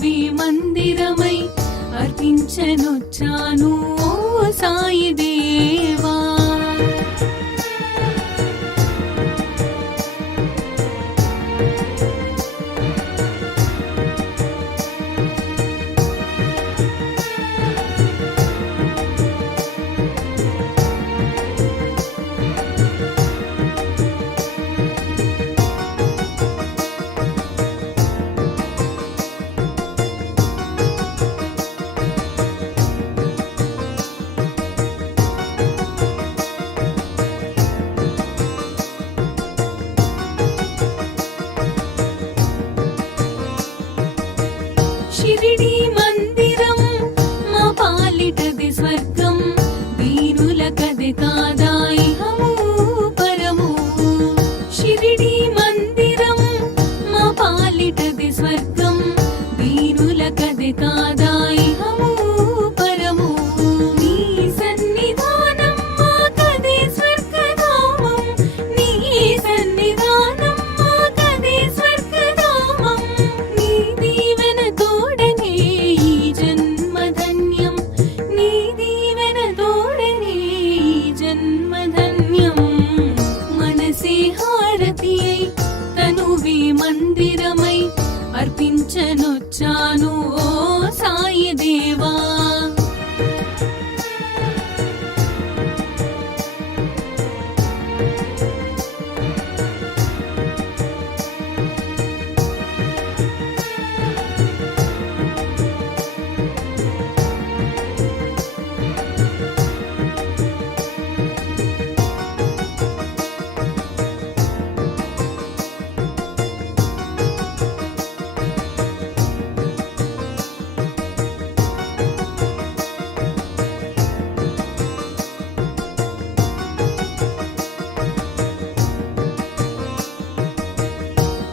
తనువి మందిరమై అర్పించనొచ్చాను ఓ సాయి దేవా. షిరిడి మందిరం మా పాలిటది స్వర్గం, వీరులకది కాదా ఇహము పరము. షిరిడి మందిరం మా పాలిటది స్వర్గం, వీరులకది కాదా ఇహము పరము. నీ సన్నిధానం మాకది స్వర్గధామం, నీ సన్నిధానం మాకది స్వర్గధామం. నీ దీవెన తోడనే ఈ జన్మధన్యం, నీ దీవెన తోడనే ఈ జన్మధన్యం. మనసే హారతి అయి తనువి మందిరమై అర్పించనొచ్చాను ఓ సాయి దేవా.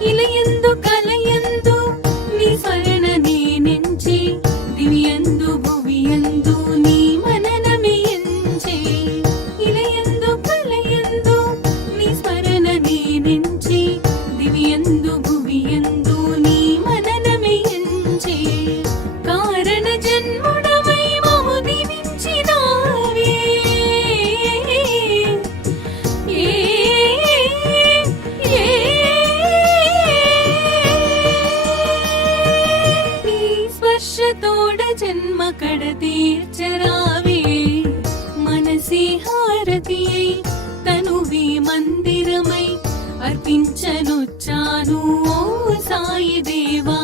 ఇలయందు కలయందు నీ స్మరణ నేనెంచి, దివ్యందు భువియందు నీ మననమియించే. ఇలయందు కలయందు నీ స్మరణ నేనెంచి, దివ్యందు భువియందు నీ మననమియించే. కారణ జన్ముడవై మము దీవించినావే, స్పర్శతోడ జన్మ కడ తీర్చరావే. మనసే హారతి అయి తనువి మందిరమై అర్పించనొచ్చాను ఓ సాయి దేవా.